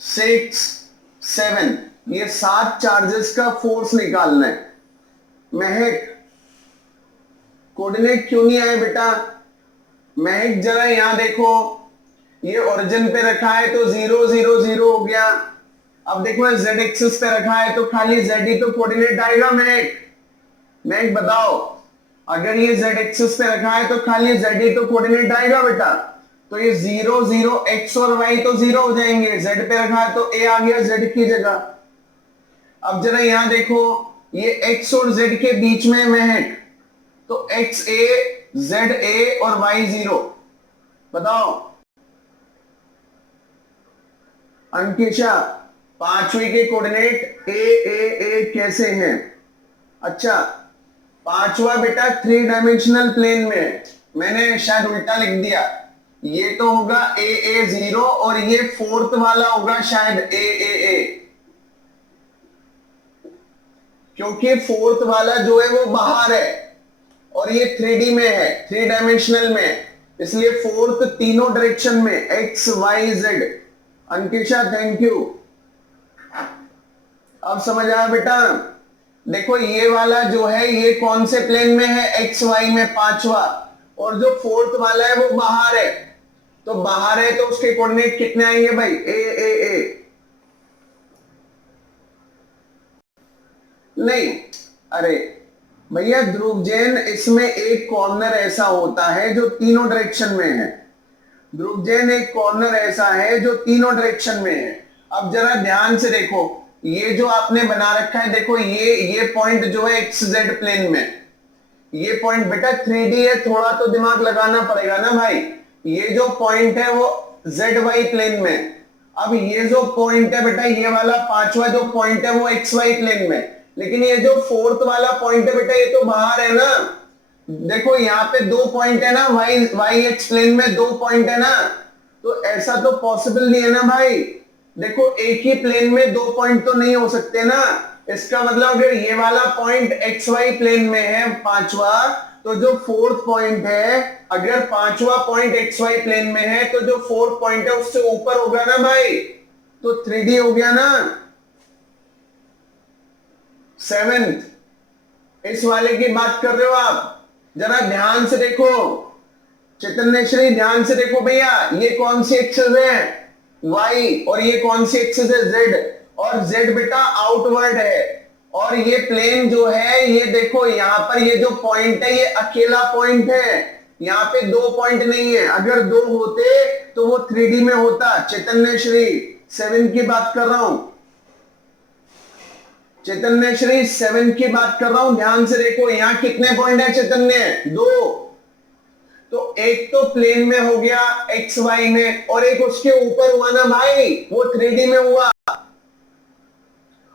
6 7, ये 7 चार्जेस का फोर्स निकालना है। महक कोऑर्डिनेट क्यों नहीं आए बेटा, महक जरा यहां देखो, ये ओरिजिन पे रखा है तो 0 0 0 हो गया। अब देखो z एक्सिस पे रखा है तो खाली z ही तो कोऑर्डिनेट आएगा। महक बताओ, अगर ये z एक्सिस पे रखा है तो खाली z ही तो कोऑर्डिनेट आएगा बेटा। तो ये 0 0 x और y तो 0 हो जाएंगे, z पे रखा है तो a आ गया z की जगह। अब जरा यहां देखो, ये x और z के बीच में महक, तो x a z a और y 0, बताओ अंकिशा, पांचवी के कोऑर्डिनेट a a a कैसे हैं। अच्छा पांचवा बेटा 3 डायमेंशनल प्लेन में है, मैंने शायद उल्टा लिख दिया, ये तो होगा a a 0 और ये फोर्थ वाला होगा शायद a a a, क्योंकि फोर्थ वाला जो है वो बाहर है और ये 3D में है, 3 डायमेंशनल में है, इसलिए फोर्थ तीनों डायरेक्शन में x y z। Ankisha thank you. अब समझ आया बेटा, देखो ये वाला जो है ये कौन से प्लेन में है, एक्स वाई में पांचवा, और जो फोर्थ वाला है वो बाहर है, तो बाहर है तो उसके कोऑर्डिनेट कितने आएंगे भाई, ए ए ए। नहीं अरे भैया ध्रुव जैन, इसमें एक कॉर्नर ऐसा होता है जो तीनों डायरेक्शन में है। ध्रुव जैन एक कॉर्नर ऐसा है जो तीनों डायरेक्शन में है। अब जरा ध्यान से देखो, ये जो आपने बना रखा है, देखो ये पॉइंट जो है एक्स जेड प्लेन में, ये पॉइंट बेटा 3D है, थोड़ा तो दिमाग लगाना पड़ेगा ना भाई। ये जो पॉइंट है वो जेड वाई प्लेन में, अब ये जो पॉइंट है बेटा, ये वाला पांचवा जो पॉइंट है वो एक्स वाई प्लेन में, लेकिन ये जो फोर्थ वाला पॉइंट है बेटा ये तो बाहर है ना। देखो यहाँ पे 2 पॉइंट है ना, वाई एक्स प्लेन में 2 पॉइंट है ना, तो ऐसा तो पॉसिबल नहीं है ना भाई। देखो एक ही प्लेन में 2 पॉइंट तो नहीं हो सकते ना, इसका मतलब अगर ये वाला पॉइंट एक्स वाई प्लेन में है पांचवा, तो जो फोर्थ पॉइंट है, अगर पांचवा पॉइंट एक्स वाई प्लेन में है तो जो फोर्थ पॉइंट है उससे ऊपर होगा ना भाई, तो 3D हो गया ना। 7th, इस वाले की बात कर रहे हो आप? जरा ध्यान से देखो चैतन्य श्री, ध्यान से देखो भैया, ये कौन सी एक्सिस है? y, और ये कौन सी एक्सिस है? z, और z बेटा आउटवर्ड है, और ये प्लेन जो है, ये देखो यहां पर ये जो पॉइंट है ये अकेला पॉइंट है, यहाँ पे 2 पॉइंट नहीं है। अगर 2 होते तो वो 3D में होता। चैतन्य श्री 7 की बात कर रहा हूं, चैतन्य श्री 7 की बात कर रहा हूं, ध्यान से देखो यहां कितने पॉइंट है चैतन्य? 2। तो एक तो प्लेन में हो गया एक्स वाई में, और एक उसके ऊपर हुआ ना भाई, वो 3D में हुआ।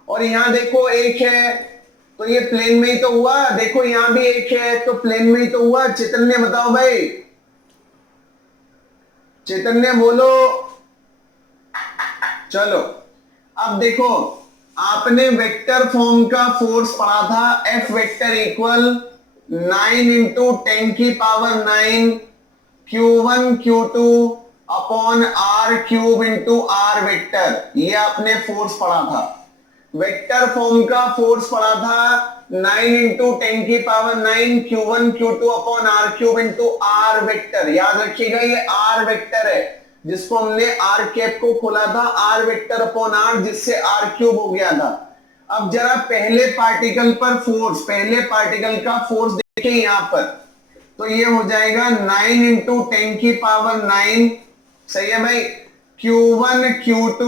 और यहां देखो एक है, तो ये प्लेन में ही तो हुआ। देखो यहां भी एक है, तो प्लेन में ही तो हुआ। चैतन्य बताओ भाई, चैतन्य बोलो। चलो अब देखो, आपने वेक्टर फॉर्म का फोर्स पढ़ा था, एफ वेक्टर इक्वल 9 इंटू 10 की power 9 Q1 Q2 upon R cube into R vector. ये आपने फोर्स पढ़ा था, वेक्टर फॉर्म का फोर्स पढ़ा था 9 इंटू 10 की power 9 Q1 Q2 upon R cube into R vector. याद रखिएगा ये R वेक्टर है, जिसको हमने R कैप को खोला था R वेक्टर अपॉन R, जिससे R क्यूब हो गया था। अब जरा पहले पार्टिकल पर फोर्स, पहले पार्टिकल का फोर्स देखें यहां पर, तो ये हो जाएगा 9 इंटू 10 की पावर 9, सही है भाई, Q1 Q2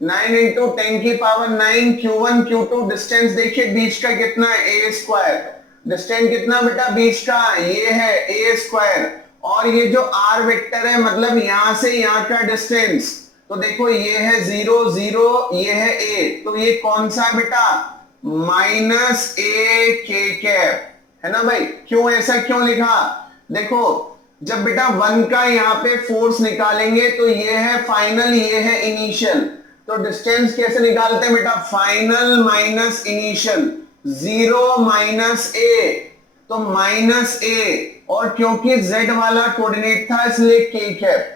9 इंटू 10 की पावर 9 Q1 Q2। डिस्टेंस देखिए बीच का कितना है? ए स्क्वायर। डिस्टेंस कितना बेटा बीच का? ये है ए स्क्वायर। और ये जो आर वेक्टर है, मतलब यहां से यहां का डिस्टेंस, तो देखो ये है 0 0, ये है ए, तो ये कौन सा है बेटा? माइनस ए के कैप, है ना भाई? क्यों ऐसा क्यों लिखा? देखो जब बेटा 1 का यहां पे फोर्स निकालेंगे तो ये है फाइनल, ये है इनिशियल। तो डिस्टेंस कैसे निकालते हैं बेटा? फाइनल माइनस इनिशियल, 0 माइनस ए, तो माइनस ए, और क्योंकि z वाला कोऑर्डिनेट था इसलिए k कैप।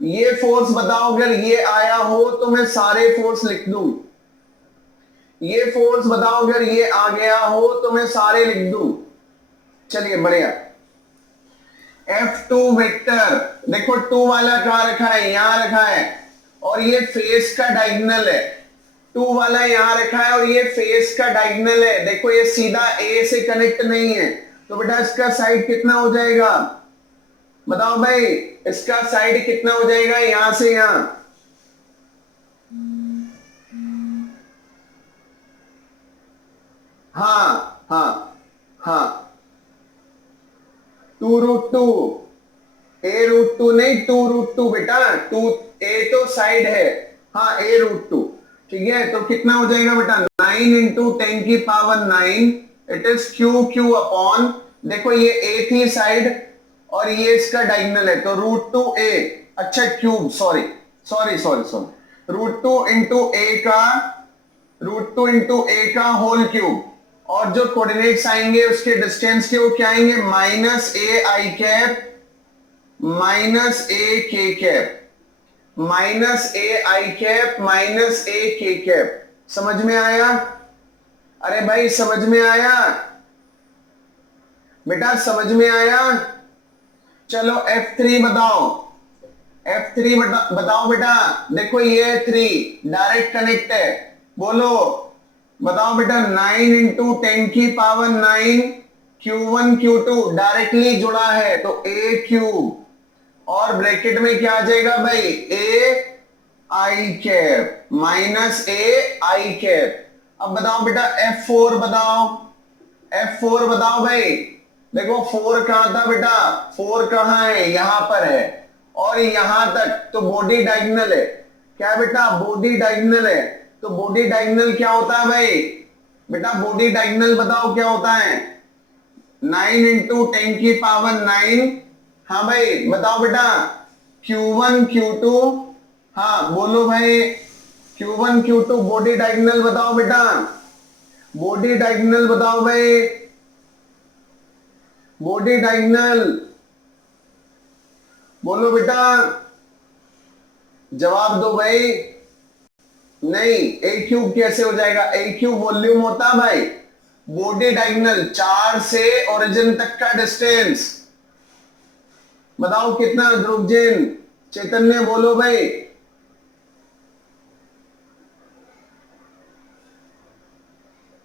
ये फोर्स बताओ, अगर ये आया हो तो मैं सारे फोर्स लिख दूं। ये फोर्स बताओ, अगर ये आ गया हो तो मैं सारे लिख दूं। चलिए बढ़िया। F2 वेक्टर, देखो 2 वाला कहां रखा है? यहां रखा है, और ये फेस का डायगोनल है। 2 वाला यहां रखा है और ये फेस का डायगोनल है। देखो ये सीधा A से कनेक्ट नहीं है, तो बेटा इसका साइड कितना हो जाएगा? बताओ भाई, इसका साइड कितना हो जाएगा यहां से यहां? हाँ हाँ हाँ, 2√2, A√2 नहीं, 2√2 बेटा। 2 A तो साइड है, हाँ A√2, ठीक है। तो कितना हो जाएगा बेटा? 9 इंटू 10 की power 9, it is Q upon, देखो ये A थी साइड और ये इसका डायगोनल है, तो √2A, अच्छा cube, sorry sorry sorry sorry, √2 into A का, √2 इंटू A का होल क्यूब, और जो कोऑर्डिनेट्स आएंगे उसके डिस्टेंस के वो क्या आएंगे? माइनस ए आई कैप माइनस ए के कैप, माइनस ए आई कैप माइनस ए के कैप। समझ में आया? अरे भाई समझ में आया बेटा? समझ में आया? चलो F3 बताओ, F3 बताओ बेटा। देखो ये 3 डायरेक्ट कनेक्ट है, बोलो बताओ बेटा। 9 इंटू 10 की पावर 9 Q1 Q2 डायरेक्टली जुड़ा है, तो A क्यूब, और ब्रैकेट में क्या आ जाएगा भाई? ए आई कैप माइनस ए आई कैप। अब बताओ बेटा F4 बताओ, F4 बताओ भाई। देखो 4 कहां था बेटा? 4 कहां है? यहां पर है, और यहां तक तो बॉडी डायगोनल है। क्या बेटा? बॉडी डायगोनल है। तो बॉडी डायगोनल क्या होता है भाई? बेटा बॉडी डायगोनल बताओ क्या होता है? 9 इंटू 10 की पावर 9, हाँ भाई बताओ बेटा। Q1 Q2, हाँ बोलो भाई। Q1 Q2 बॉडी डायगोनल बताओ बेटा, बॉडी डायगोनल बताओ भाई, बॉडी डायगोनल बोलो बेटा, जवाब दो भाई। नहीं, ए क्यूब कैसे हो जाएगा? ए क्यूब वॉल्यूम होता भाई, बॉडी डायगोनल 4 से ओरिजिन तक का डिस्टेंस। बताओ कितना? ध्रुवजैन, चैतन्य, बोलो भाई।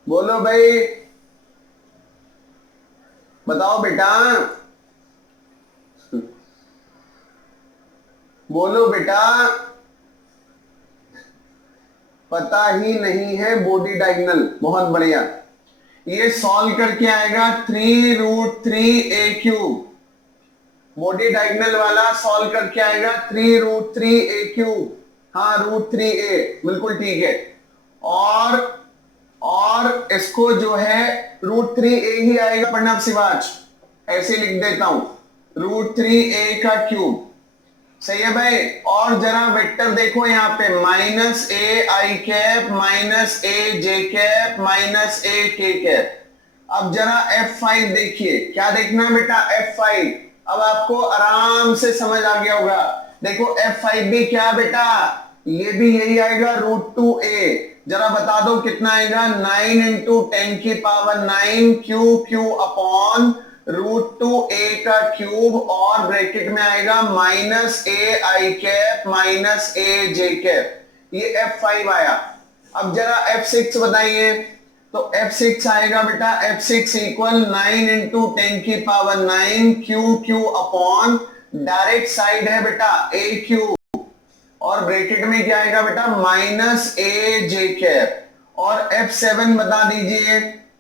बोलो भाई, बताओ बेटा, बोलो बेटा। पता ही नहीं है बॉडी डायगोनल, बहुत बढ़िया। ये सॉल्व करके आएगा 3√3a³। बॉडी डायगोनल वाला सॉल्व करके आएगा 3√3a³। हाँ, √3a, बिल्कुल ठीक है। और इसको जो है √3a ही आएगा प्रणव शिवाज, ऐसे लिख देता हूं, √3a का क्यूब। सही है भाई। और जरा वेक्टर देखो यहाँ पे, -a_i -a_j -a_k। अब जरा F5 देखिए, क्या देखना बेटा? F5। अब आपको आराम से समझ आ गया होगा। देखो F5 भी क्या बेटा? ये भी यही आएगा, √2a। जरा बता दो कितना आएगा? 9 × 10⁹ Q अपॉन √2a का क्यूब, और ब्रैकेट में आएगा -a_i -a_j। ये F5 आया। अब जरा F6 बताइए। तो F6 आएगा बेटा, F6 equal 9 × 10⁹ Q upon, direct side है बेटा a³, और ब्रैकेट में क्या आएगा बेटा? -a_j। और F7 बता दीजिए।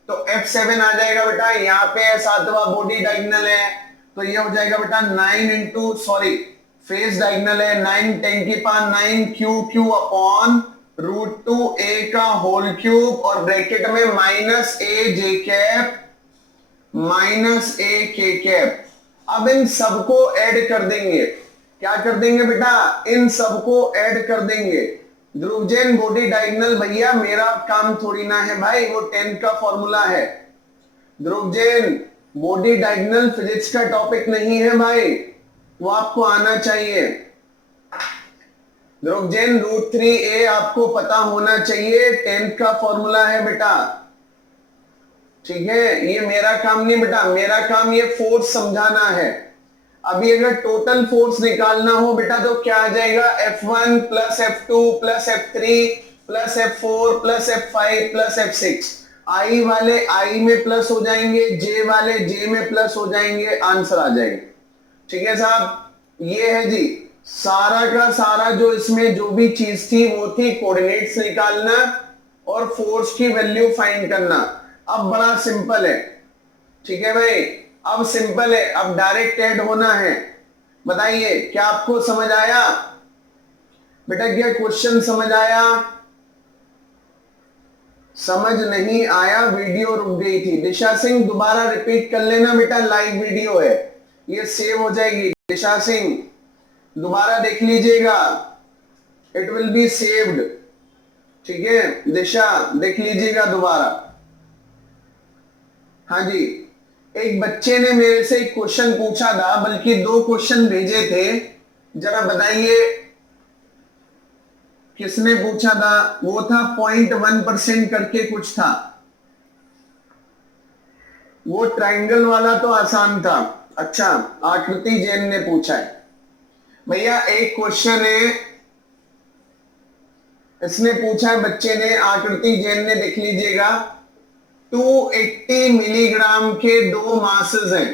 तो F7 आ जाएगा बेटा, यहाँ पे 7वां बॉडी डायगोनल है, तो ये हो जाएगा बेटा फेस डायगोनल है, 9 × 10⁹ अपॉन √2a का होल क्यूब, और ब्रैकेट में -a_k। अब इन सबको ऐड कर देंगे। क्या कर देंगे बेटा? इन सबको ऐड कर देंगे। ध्रुवजैन, बॉडी डायगोनल भैया मेरा काम थोड़ी ना है भाई, वो 10th का फॉर्मूला है। ध्रुवजैन, बॉडी डायगोनल फिजिक्स का टॉपिक नहीं है भाई, वो आपको आना चाहिए। ध्रुवजैन, √3a आपको पता होना चाहिए, 10th का फॉर्मूला है बेटा, ठीक है? ये मेरा काम नहीं बेटा, मेरा काम ये फोर्स समझाना है। अभी अगर टोटल फोर्स निकालना हो बेटा तो क्या आ जाएगा? F1 + F2 + F3 + F4 + F5 + F6। I वाले I में प्लस हो जाएंगे, J वाले J में प्लस हो जाएंगे, आंसर आ जाएगा। ठीक है साहब, ये है जी सारा का सारा जो इसमें जो भी चीज थी वो थी कोऑर्डिनेट्स निकालना और फोर्स की वैल्यू फाइंड करना। अब बड़ा सिंपल है, ठीक है भाई, अब सिंपल है, अब डायरेक्ट ऐड होना है। बताइए क्या आपको समझ आया बेटा? क्या क्वेश्चन समझ आया? समझ नहीं आया? वीडियो रुक गई थी। दिशा सिंह दोबारा रिपीट कर लेना बेटा, लाइव वीडियो है, ये सेव हो जाएगी। दिशा सिंह दोबारा देख लीजिएगा, इट विल बी सेव्ड, ठीक है? दिशा देख लीजिएगा दोबारा। हाँ जी, एक बच्चे ने मेरे से एक क्वेश्चन पूछा था, बल्कि 2 क्वेश्चन भेजे थे, जरा बताइए किसने पूछा था? वो था 0.1% करके कुछ था। वो ट्रायंगल वाला तो आसान था। अच्छा, आकृति जैन ने पूछा है भैया, एक क्वेश्चन है, इसने पूछा है बच्चे ने, आकृति जैन ने, देख लीजिएगा। 280 मिलीग्राम के 2 मासेस हैं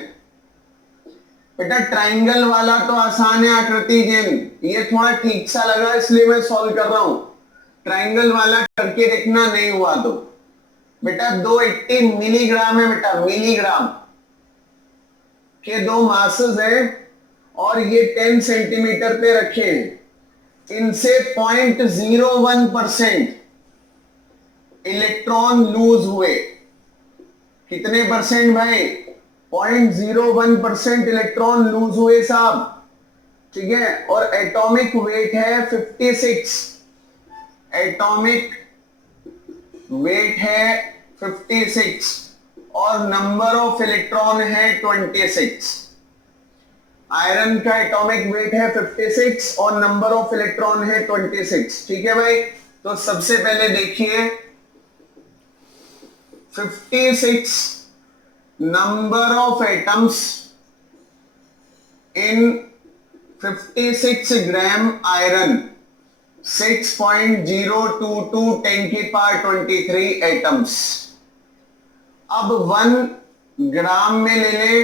बेटा। ट्रायंगल वाला तो आसान है आकृति जैन, ये थोड़ा ठीक सा लगा इसलिए मैं सॉल्व कर रहा हूं। ट्रायंगल वाला करके देखना, नहीं हुआ तो बेटा 280 मिलीग्राम है बेटा, मिलीग्राम के 2 मासेस हैं, और ये 10 सेंटीमीटर पे रखे हैं। इनसे 0.01% इलेक्ट्रॉन लूज हुए। कितने परसेंट भाई? 0.01% इलेक्ट्रॉन लूज हुए साहब, ठीक है? और एटॉमिक वेट है 56, एटॉमिक वेट है 56, और नंबर ऑफ इलेक्ट्रॉन है 26। आयरन का एटॉमिक वेट है 56 और नंबर ऑफ इलेक्ट्रॉन है 26, ठीक है भाई? तो सबसे पहले देखिए 56 number of atoms in 56 gram iron 6.022 10 की पावर 23 एटम्स। अब 1 ग्राम में ले ले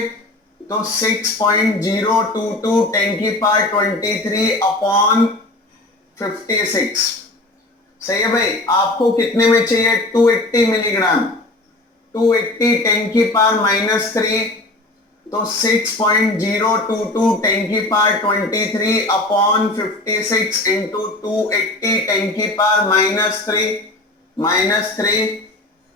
तो 6.022 10 की पावर 23 अपॉन 56। सही है भाई। आपको कितने में चाहिए? 280 मिलीग्राम। 280 10 की पावर -3 तो 6.022 10 की पावर 23 अपॉन 56 इंटू 280 10 की पावर -3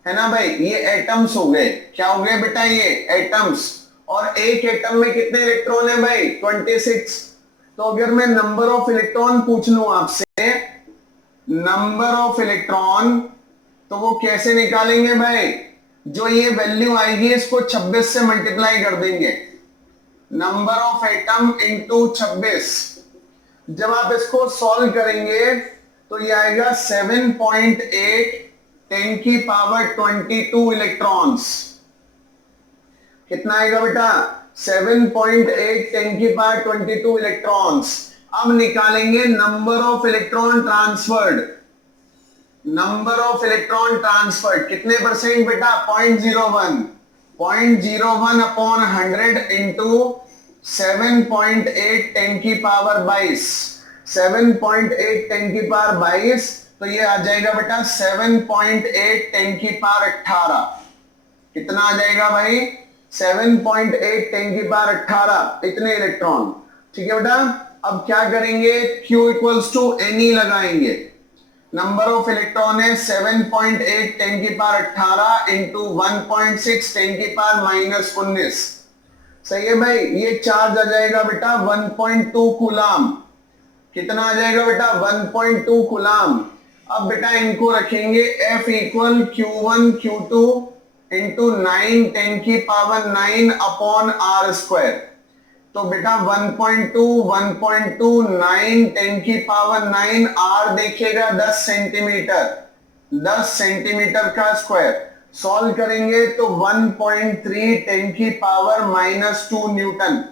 है ना भाई। ये एटम्स हो गए। क्या हो गए बेटा? ये एटम्स। और एक एटम में कितने इलेक्ट्रॉन है भाई? 26। तो अगर मैं नंबर ऑफ इलेक्ट्रॉन पूछ लूं आपसे, नंबर ऑफ इलेक्ट्रॉन, तो वो कैसे निकालेंगे भाई? जो ये वैल्यू आएगी इसको 26 से मल्टीप्लाई कर देंगे। Number of atom into 26। जब आप इसको सॉल्व करेंगे तो ये आएगा 7.8 10 की पावर 22 इलेक्ट्रॉन्स। कितना आएगा बेटा? 7.8 10 की पावर 22 इलेक्ट्रॉन्स। अब निकालेंगे number of electron transferred. Number of electron transferred कितने परसेंट बेटा? 0.01। 0.01 अपॉन 100 इंटू 7.8 10 की पावर 22। 7.8 10 की पावर 22 तो ये आ जाएगा बेटा 7.8 10 की पावर 18। कितना आ जाएगा भाई? 7.8 10 की पावर 18 इतने इलेक्ट्रॉन। ठीक है बेटा। अब क्या करेंगे? Q इक्वल्स टू Ne लगाएंगे। नंबर ऑफ इलेक्ट्रॉन है 7.8 10 की पावर 18 इंटू 1.6 10 की पावर -19। सही है भाई। ये चार्ज आ जाएगा बेटा 1.2 कूलाम। कितना आ जाएगा बेटा? 1.2 कूलाम। अब बेटा इनको रखेंगे F equal Q1 Q2 into 9 10 की पावर 9 अपॉन R स्क्वायर। तो बेटा 1.2 1.2 9 10 की पावर 9 R देखिएगा 10 सेंटीमीटर। 10 सेंटीमीटर का स्क्वायर। सॉल्व करेंगे तो 1.3 10 की पावर -2 न्यूटन।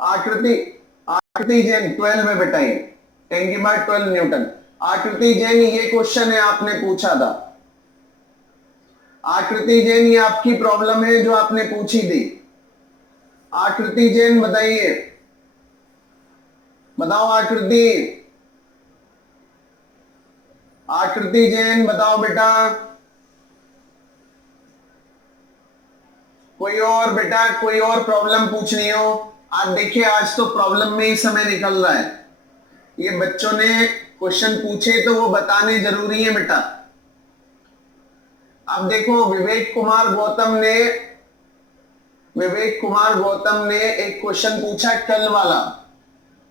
आकृति आकृति जैन 12 में बेटा ये 10 की पावर 12 न्यूटन। आकृति जैन ये क्वेश्चन है आपने पूछा था। आकृति जैन ये आपकी प्रॉब्लम है जो आपने पूछी थी। आकृति जैन बताइए, बताओ आकृति। आकृति जैन बताओ बेटा। कोई और बेटा, कोई और प्रॉब्लम पूछनी हो? आज देखिए आज तो प्रॉब्लम में ही समय निकल रहा है। ये बच्चों ने क्वेश्चन पूछे तो वो बताने जरूरी है बेटा। अब देखो विवेक कुमार गौतम ने एक क्वेश्चन पूछा कल वाला।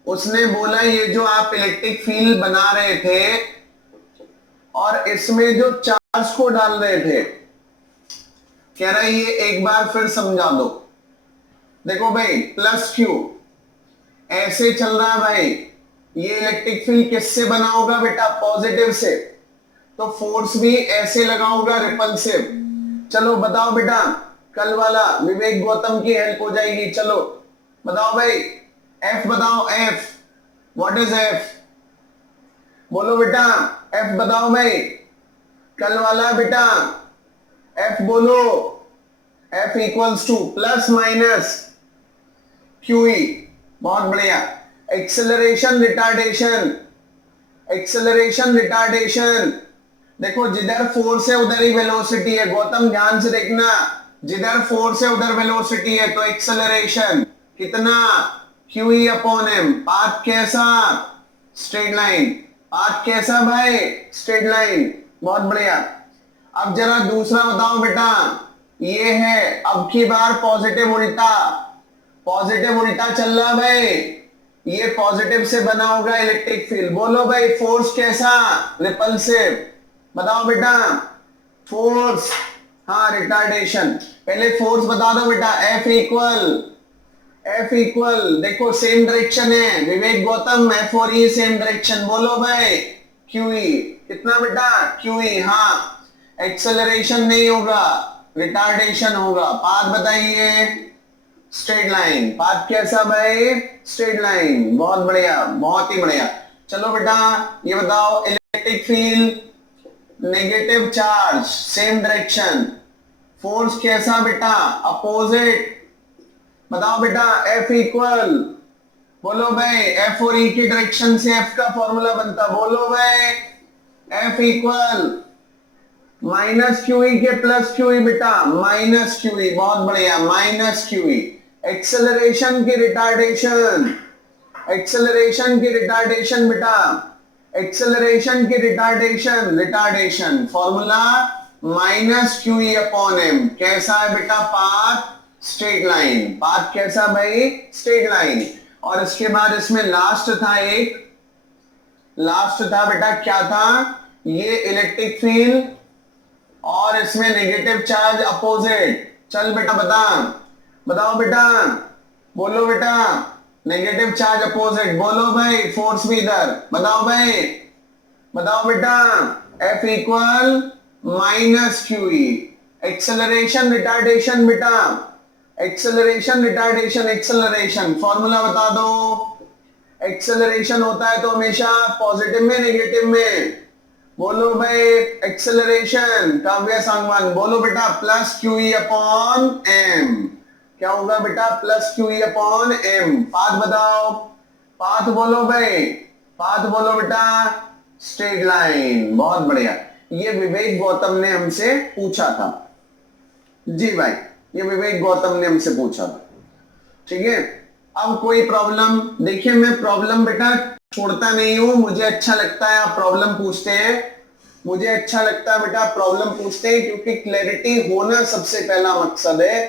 उसने बोला ये जो आप इलेक्ट्रिक फील्ड बना रहे थे और इसमें जो चार्ज को डाल रहे थे, कह रहा है ये एक बार फिर समझा दो। देखो भाई प्लस Q ऐसे चल रहा है भाई। ये इलेक्ट्रिक फील्ड किससे बना होगा बेटा? पॉजिटिव से। तो फोर्स भी ऐसे लगा होगा, रिपल्सिव। चलो बताओ बेटा, कल वाला विवेक गौतम की हेल्प हो जाएगी। चलो बताओ भाई, F बताओ। F what is F? बोलो बेटा F बताओ भाई। कल वाला बेटा F बोलो। F equals two plus minus QE। बहुत बढ़िया। Acceleration retardation. देखो जिधर फोर्स है उधर ही वेलोसिटी है। गौतम ध्यान से देखना, जिधर फोर्स है उधर वेलोसिटी है। तो एक्सेलरेशन कितना? QE upon M। पाथ कैसा? Straight line. पाथ कैसा भाई? Straight line. बहुत बढ़िया। अब जरा दूसरा बताओ बेटा। ये है अब की बार पॉजिटिव उल्टा चल रहा भाई। ये पॉजिटिव से बना होगा इलेक्ट्रिक फील्ड। बोलो भाई फोर्स कैसा? रिपल्सिव। बताओ बेटा फोर्स। हाँ रिटार्डेशन। पहले फोर्स बता दो बेटा। F इक्वल देखो सेम डायरेक्शन है विवेक गौतम। F और E सेम डायरेक्शन। बोलो भाई QE। कितना बेटा, QE। हाँ, एक्सेलरेशन नहीं होगा, रिटार्डेशन होगा। पाथ बताइए, स्ट्रेट लाइन। पाथ कैसा भाई, स्ट्रेट लाइन। बहुत बढ़िया, बहुत ही बढ़िया। चलो बेटा ये बताओ, electric field, negative charge, same direction, force कैसा बेटा, अपोजिट। बताओ बेटा, F इक्वल, बोलो भाई, F और E की डायरेक्शन से F का फॉर्मूला बनता, बोलो भाई, F इक्वल माइनस QE के प्लस QE बेटा, माइनस QE। बहुत बढ़िया, माइनस QE। एक्सेलरेशन की रिटार्डेशन, एक्सेलरेशन की रिटार्डेशन बेटा, एक्सेलरेशन की retardation, retardation formula minus QE upon M। कैसा है बेटा, पाथ स्ट्रेट लाइन। पाथ कैसा भाई, स्ट्रेट लाइन। और इसके बाद इसमें लास्ट था, एक लास्ट था बेटा, क्या था, ये इलेक्ट्रिक फील्ड और इसमें नेगेटिव चार्ज अपोजिट। चल बेटा बता, बताओ बेटा, बोलो बेटा, नेगेटिव चार्ज अपोजिट, बोलो भाई, फोर्स भी इधर, बताओ भाई, बताओ बेटा, F equal minus QE। Acceleration retardation बेटा, एक्सेलरेशन रिटार्डेशन, एक्सेलरेशन फॉर्मूला बता दो। एक्सेलरेशन होता है तो हमेशा पॉजिटिव में, नेगेटिव में, बोलो भाई, एक्सेलरेशन। काव्या सांगवान, बोलो बेटा, प्लस QE अपॉन M। क्या होगा बेटा, plus QE upon M। Path बताओ, पाथ बोलो भाई, पाथ बोलो बेटा, स्ट्रेट लाइन। बहुत बढ़िया। ये विवेक गौतम ने हमसे पूछा था, जी भाई, ये विवेक गौतम ने हमसे पूछा था, ठीक है। अब कोई प्रॉब्लम, देखिए मैं प्रॉब्लम बेटा छोड़ता नहीं हूं, मुझे अच्छा लगता है आप प्रॉब्लम पूछते हैं, मुझे अच्छा लगता है बेटा प्रॉब्लम पूछते हैं, क्योंकि क्लैरिटी होना सबसे पहला मकसद है।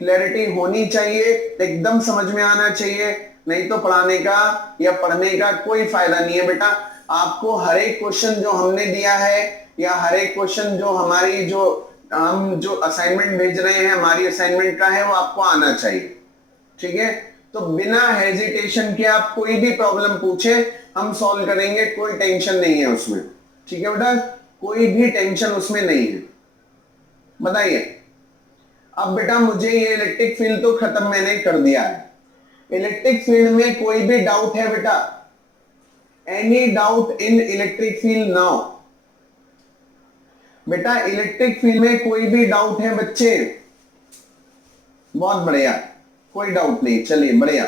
क्लैरिटी होनी चाहिए, एकदम समझ में आना चाहिए, नहीं तो पढ़ाने का या पढ़ने का कोई फायदा नहीं है बेटा। आपको हर एक क्वेश्चन जो हमने दिया है या हर एक क्वेश्चन जो हमारी जो हम जो असाइनमेंट भेज रहे हैं, हमारी असाइनमेंट का है, वो आपको आना चाहिए, ठीक है। तो बिना हेजिटेशन के आप कोई भी प्रॉब्लम पूछे, हम सॉल्व करेंगे, कोई टेंशन नहीं है उसमें, ठीक है बेटा, कोई भी टेंशन उसमें नहीं है। बताइए, अब बेटा मुझे ये इलेक्ट्रिक फील्ड तो खत्म मैंने कर दिया है, इलेक्ट्रिक फील्ड में कोई भी डाउट है बेटा, any doubt in electric field now. बेटा इलेक्ट्रिक फील्ड में कोई भी डाउट है बच्चे, बहुत बढ़िया, कोई डाउट नहीं, चलिए बढ़िया।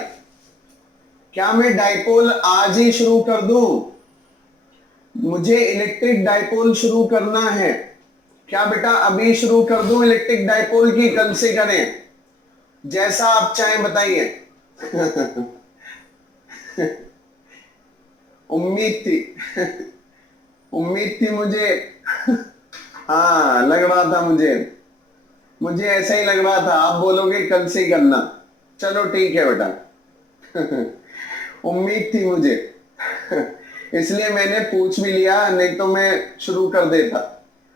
क्या मैं डाइपोल आज ही शुरू कर दूं, मुझे इलेक्ट्रिक डाइपोल शुरू करना है, क्या बेटा अभी शुरू कर दूं इलेक्ट्रिक डाइपोल की कल से करें, जैसा आप चाहें बताइए। उम्मीद थी, उम्मीद थी मुझे, हाँ लग रहा था मुझे ऐसा ही लग रहा था, आप बोलोगे कल से ही करना, चलो ठीक है बेटा। उम्मीद थी मुझे, इसलिए मैंने पूछ भी लिया, नहीं तो मैं शुरू कर देता।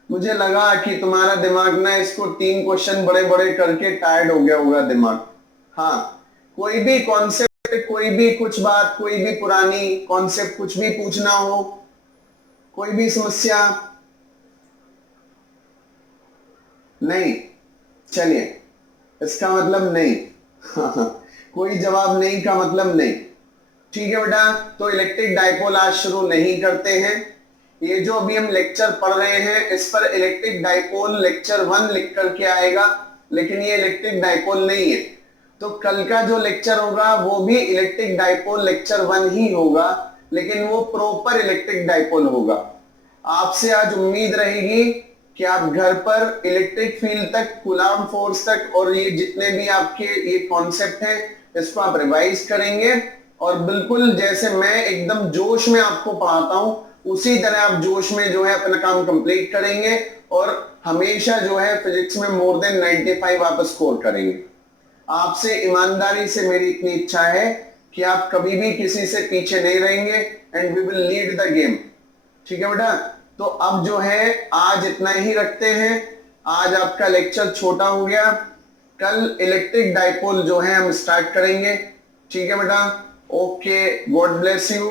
मुझे लगा कि तुम्हारा दिमाग ना इसको 3 क्वेश्चन बड़े बड़े करके टायर्ड हो गया होगा दिमाग। हाँ, कोई भी कॉन्सेप्ट, कोई भी कुछ बात, कोई भी पुरानी कॉन्सेप्ट, कुछ भी पूछना हो, कोई भी समस्या, नहीं, चलिए इसका मतलब नहीं। कोई जवाब नहीं का मतलब नहीं, ठीक है बेटा। तो इलेक्ट्रिक डाइपोल आज शुरू नहीं करते हैं, ये जो अभी हम लेक्चर पढ़ रहे हैं इस पर इलेक्ट्रिक डाइपोल लेक्चर 1 लिख करके आएगा, लेकिन ये इलेक्ट्रिक डाइपोल नहीं है। तो कल का जो लेक्चर होगा वो भी इलेक्ट्रिक डाइपोल लेक्चर 1 ही होगा, लेकिन वो प्रॉपर इलेक्ट्रिक डाइपोल होगा। आपसे आज उम्मीद रहेगी कि आप घर पर इलेक्ट्रिक फील्ड तक, कूलाम फोर्स तक, और ये जितने भी आपके ये कॉन्सेप्ट हैं इसको आप रिवाइज करेंगे, और बिल्कुल जैसे मैं एकदम जोश में आपको पढ़ाता हूं उसी तरह आप जोश में जो है अपना काम कंप्लीट करेंगे, और हमेशा जो है फिजिक्स में मोर देन 95 आप स्कोर करेंगे। आपसे ईमानदारी से मेरी इतनी इच्छा है कि आप कभी भी किसी से पीछे नहीं रहेंगे, and we will lead the game, ठीक है बेटा। तो अब जो है आज इतना ही रखते हैं, आज आपका लेक्चर छोटा हो गया, कल इलेक्ट्रिक डाइपोल जो है हम स्टार्ट करेंगे, ठीक है बेटा। ओके, गॉड ब्लेस यू,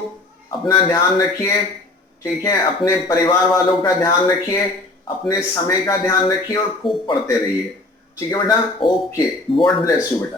अपना ध्यान रखिए, ठीक है, अपने परिवार वालों का ध्यान रखिए, अपने समय का ध्यान रखिए और खूब पढ़ते रहिए। ठीक है बेटा, ओके, गॉड ब्लेस यू बेटा।